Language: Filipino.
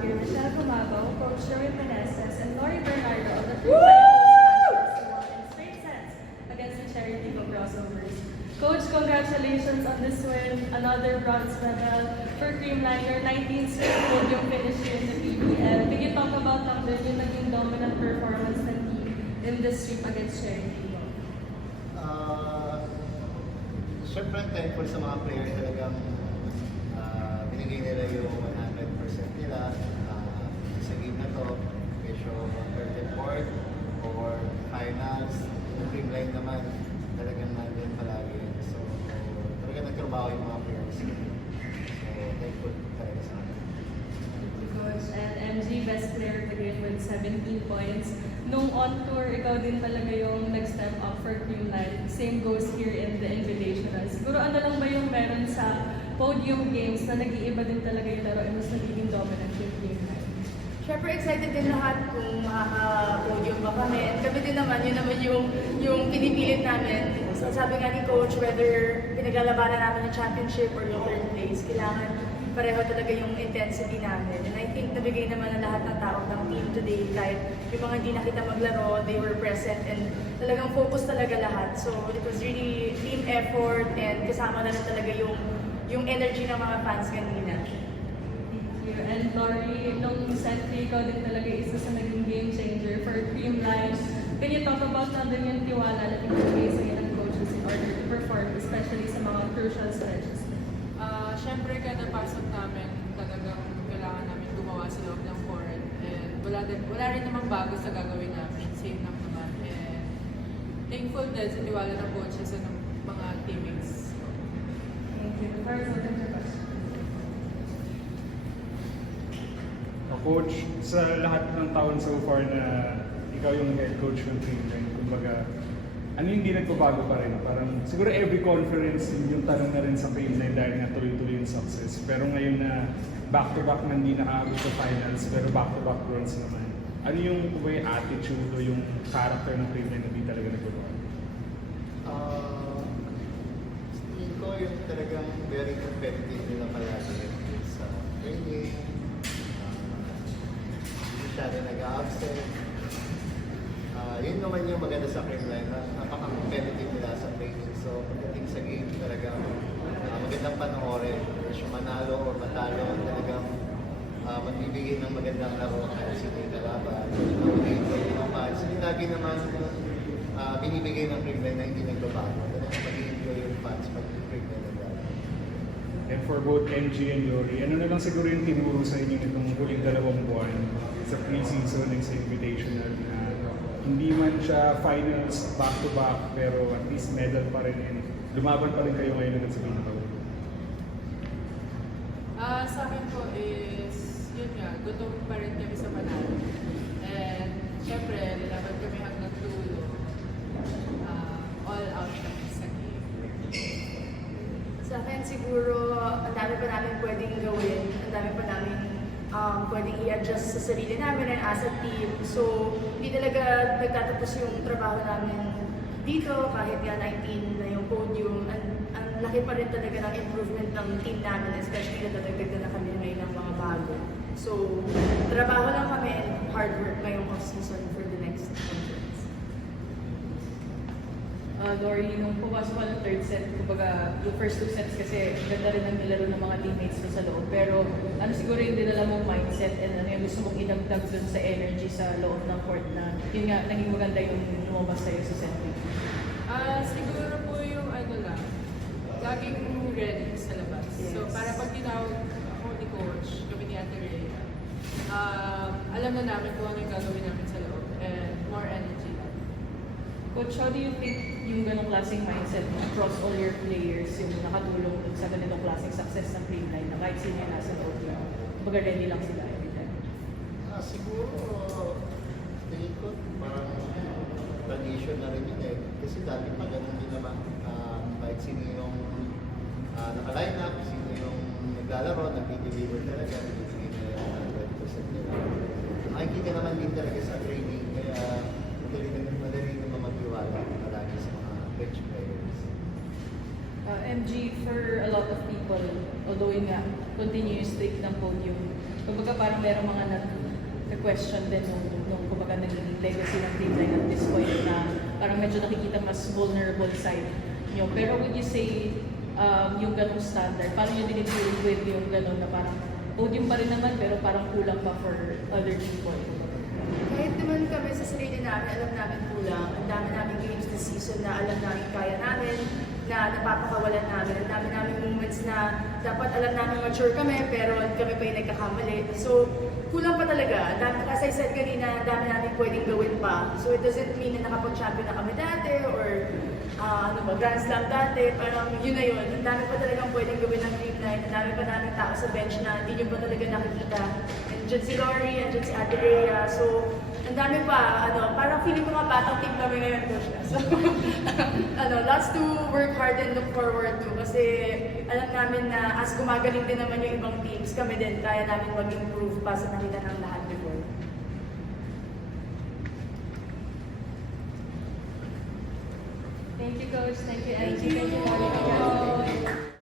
here Michelle Gumabo, Coach Joey Meneses, and Lori Bernardo of the Philippines who won in straight sets against the Cherry Pico Crossovers. Coach, congratulations on this win, another bronze medal for Creamline, your 19th straight podium finish here in the PBL. Can you talk about yung naging dominant performance ng team in this trip against Cherry Pico? Siyempre, thankful sa mga players talagang binigay nila yung 100% nila sa game na to. Medyo third and fourth or finals. Yung Creamline naman, talagang nandun palagi. So, talagang nagtrabaho yung mga players. So, thankful talaga sa akin. Coach, and MG, best player of the game with 17 points. Nung on tour, ikaw din talaga yung nag-step up for Creamline. Same goes here in the Invitational. Siguro ano lang ba yung meron sa podium games na nag-iiba din talaga yung laro and mas nagiging dominant yung Creamline? Siyempre excited din lahat kung makaka-podium ba kami. And kami din naman, yun naman yung pinipilit namin. Sabi nga ni Coach, whether pinaglalabanan namin yung championship or yung third place, kailangan pareho talaga yung intensity namin. And I think nabigay naman ng lahat ng tao ng team today, kahit yung mga hindi nakita maglaro, they were present and talagang focus talaga lahat. So it was really team effort and kasama na rin talaga yung energy ng mga fans kanina. Thank you. And Lori, nung century, ikaw din talaga isa sa naging game changer for Creamline. Can you talk about nandun yung tiwala na pinagay sa'yo ng coaches in order to perform, especially sa mga crucial stretches? Siyempre, kada pasok namin, talagang kailangan namin gumawa sa loob ng court. And wala rin namang bago sa gagawin namin. Same lang naman. And thankful din sa tiwala ng coaches at ng mga teammates. Thank you. First, what is your question? Coach, sa lahat ng taon so far na ikaw yung head coach ng Creamline, kumbaga, ano yung hindi nagbabago pa rin? Parang siguro every conference yung tanong na rin sa Creamline dahil nga tuloy-tuloy yung success. Pero ngayon na back-to-back na hindi nakaabot sa finals, pero back-to-back bronze naman. Ano yung attitude o yung character ng Creamline na hindi talaga nagbabago? Tingin ko yung talagang very competitive nila palagi sa training. Hindi siya rin nag-absent. Yun naman yung maganda sa Creamline, napaka-competitive nila sa training. So, pagdating sa game, talagang magandang panoorin. Medyo manalo o matalo, talagang magbibigay ng magandang laro kahit sino yung kalaban. So, lagi naman binibigay ng Creamline na hindi nagbabago. Talagang mag-enjoy yung fans pag Creamline nagbabago. And for both MG and Yori, ano na lang siguro yung tinuro sa inyo itong huling 2 buwan sa pre-season and sa invitational na hindi man siya finals back-to-back pero at least medal pa rin and lumaban pa rin kayo ngayon agad sa pinto? Sa akin po is, yun nga, gutom pa rin kami sa panalo. And syempre, lalaban kami hanggang dulo. All out kami sa game. Sa akin siguro, ang dami pa namin pwedeng gawin, ang dami pa namin pwedeng i-adjust sa sarili namin and as a team. So, hindi talaga nagtatapos yung trabaho namin dito, kahit nga 19 na yung podium. Ang laki pa rin talaga ng improvement ng team namin, especially na dadagdag na kami ngayon ng mga bago. So, trabaho lang kami and hard work ngayong off-season for the next conference. Lori, nung pumasok ka ng third set, kumbaga, yung first 2 sets kasi ganda rin ang nilaro ng mga teammates mo sa loob. Pero ano siguro yung dinala mong mindset and ano yung gusto mong idagdag dun sa energy sa loob ng court na yun nga, naging maganda yung lumabas sa'yo sa set. Siguro po yung ano lang, laging ready sa labas. Yes. So, para pag tinawag ako ni Coach, kami ni Ate Rhea, alam na namin kung ano yung gagawin namin sa loob and more energy. Coach, how do you think yung ganong klaseng mindset mo across all your players yung nakatulong dun sa ganitong klaseng success ng Creamline na kahit sino yung nasa loob yun, kumbaga ready lang sila every time? Siguro, tingin ko parang tradition na rin yun eh. Kasi dati pa ganun din naman. Kahit sino yung naka-line up, sino yung naglalaro, nag-deliver talaga, nag-deliver nila yung 100% nila. Makikita naman din talaga sa training, kaya madali naman magtiwala palagi sa mga bench players. MG, for a lot of people, although yun nga, continuous streak ng podium, Kumbaga parang merong mga nag-question din nung kumbaga naging legacy ng Team Line at this point na parang medyo nakikita mas vulnerable side nyo. Pero would you say yung ganong standard, paano nyo dinideel with yung ganon na parang podium pa rin naman pero parang kulang pa for other people? Kahit naman kami sa sarili namin, alam namin kulang. Ang dami namin games this season na alam namin kaya namin, na napapakawalan namin. Ang dami namin moments na dapat alam namin mature kami, pero kami pa yung nagkakamali. So, kulang pa talaga. As I said kanina, ang dami namin pwedeng gawin pa. So, it doesn't mean na nakapag-champion na kami dati or Grand Slam dati. Parang yun na yun. Ang dami pa talagang pwedeng gawin ng Team Line. Ang dami pa namin tao sa bench na hindi nyo pa talaga nakikita. Andiyan si Lori, andiyan si Ate Rhea. So, ang dami pa, parang feeling ko nga batang team kami ngayon, Coach. So, lots to work hard and look forward to. Kasi alam namin na as gumagaling din naman yung ibang teams, kami din kaya namin mag-improve pa sa nakita ng lahat before. Thank you, Coach. Thank you, Angie. Thank you, Lori. Congratulations.